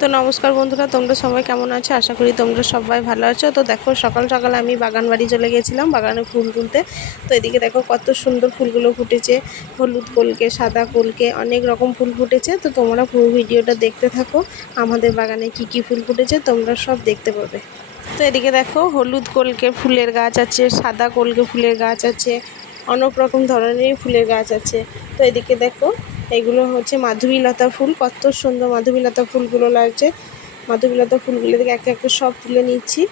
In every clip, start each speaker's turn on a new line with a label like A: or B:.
A: তো নমস্কার বন্ধুরা, তোমরা সবাই কেমন আছো? আশা করি তোমরা সবাই ভালো আছো। তো দেখো, সকাল সকাল আমি বাগান বাড়ি চলে গেছিলাম, বাগানে ফুল তুলতে। তো এদিকে দেখো, কত সুন্দর ফুলগুলো ফুটেছে। হলুদ কলকে, সাদা কলকে, অনেক রকম ফুল ফুটেছে। তো তোমরা পুরো ভিডিওটা দেখতে থাকো, আমাদের বাগানে কি কি ফুল ফুটেছে, তোমরা সব দেখতে পাবে। তো এদিকে দেখো, হলুদ কলকে ফুলের গাছ আছে, সাদা কলকে ফুলের গাছ আছে, অনেক রকম ধরনেরই ফুলের গাছ আছে। তো এদিকে দেখো এগুলো হচ্ছে মাধবীলতা ফুল, কত সুন্দর মাধবীলতা ফুলগুলো লাগছে। মাধবীলতা ফুলগুলো থেকে একে একে সব তুলে নিচ্ছি।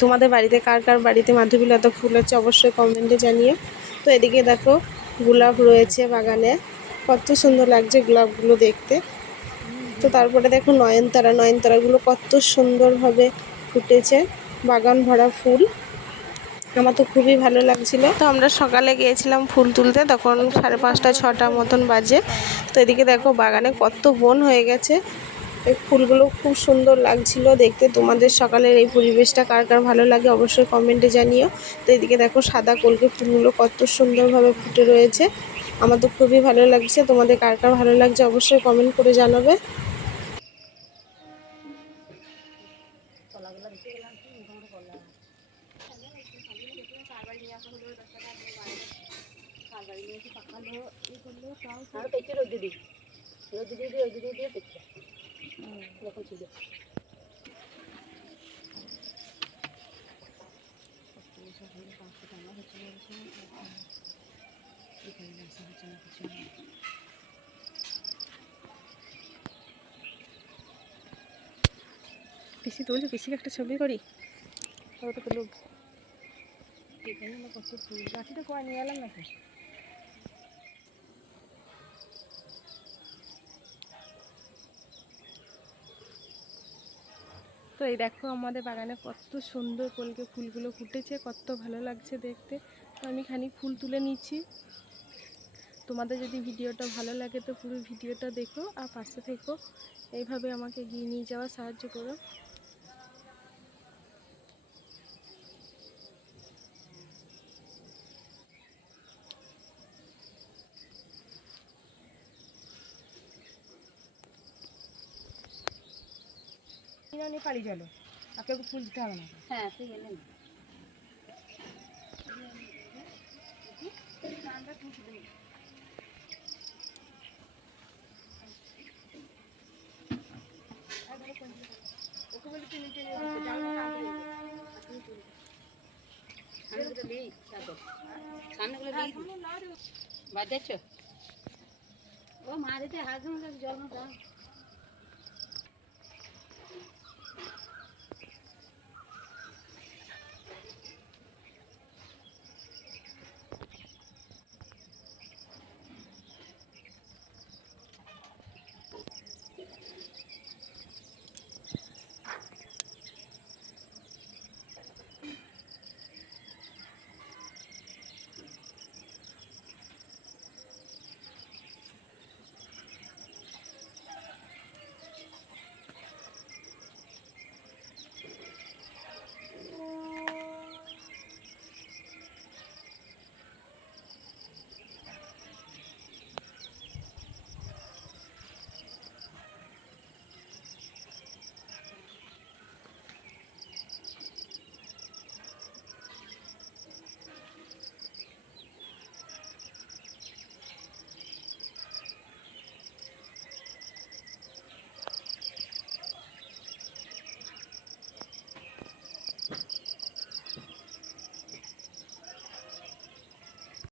A: তোমাদের বাড়িতে কার কার বাড়িতে মাধবীলতা ফুল আছে অবশ্যই কমেন্টে জানিও। তো এদিকে দেখো গোলাপ রয়েছে বাগানে, কত সুন্দর লাগছে গোলাপগুলো দেখতে। তো তারপরে দেখো নয়নতারা, নয়নতারাগুলো কত সুন্দরভাবে ফুটেছে, বাগান ভরা ফুল। আমার তো খুবই ভালো লাগছিল। তো আমরা সকালে গিয়েছিলাম ফুল তুলতে, তখন সাড়ে পাঁচটা, ছটা মতন বাজে। তো এদিকে দেখো বাগানে কত বন হয়ে গেছে। এই ফুলগুলো খুব সুন্দর লাগছিল দেখতে। তোমাদের সকালের এই পরিবেশটা কার কার ভালো লাগে অবশ্যই কমেন্টে জানিও। তো এদিকে দেখো সাদা কলকে ফুলগুলো কত সুন্দরভাবে ফুটে রয়েছে। আমার তো খুবই ভালো লাগছে। তোমাদের কার কার ভালো লাগছে অবশ্যই কমেন্ট করে জানাবে।
B: আর
A: পিসি তুলছে পিসিকে একটা ছবি করি?
B: তো লোক
A: তো এই দেখো আমাদের বাগানে কত সুন্দর কলকে ফুলগুলো ফুটেছে, কত ভালো লাগছে দেখতে। তো আমি খানিক ফুল তুলে নিচ্ছি। তোমাদের যদি ভিডিওটা ভালো লাগে তো পুরো ভিডিওটা দেখো আর পাশে থেকো। এইভাবে আমাকে এগিয়ে নিয়ে যাওয়া সাহায্য করো।
B: নিয়ে পালিয়ে গেল তাকে ফুল দিতে হবে না হ্যাঁ তুই গেলেন ওকে বলে টেনে টেনে যাও না, তাড়াতাড়ি যাও। আপনি তুলুন। সামনেগুলো নেই, সামনেগুলো নেই। বাদ যাচ্ছ? ও মা দিতে হাত ধুয়ে জল দাও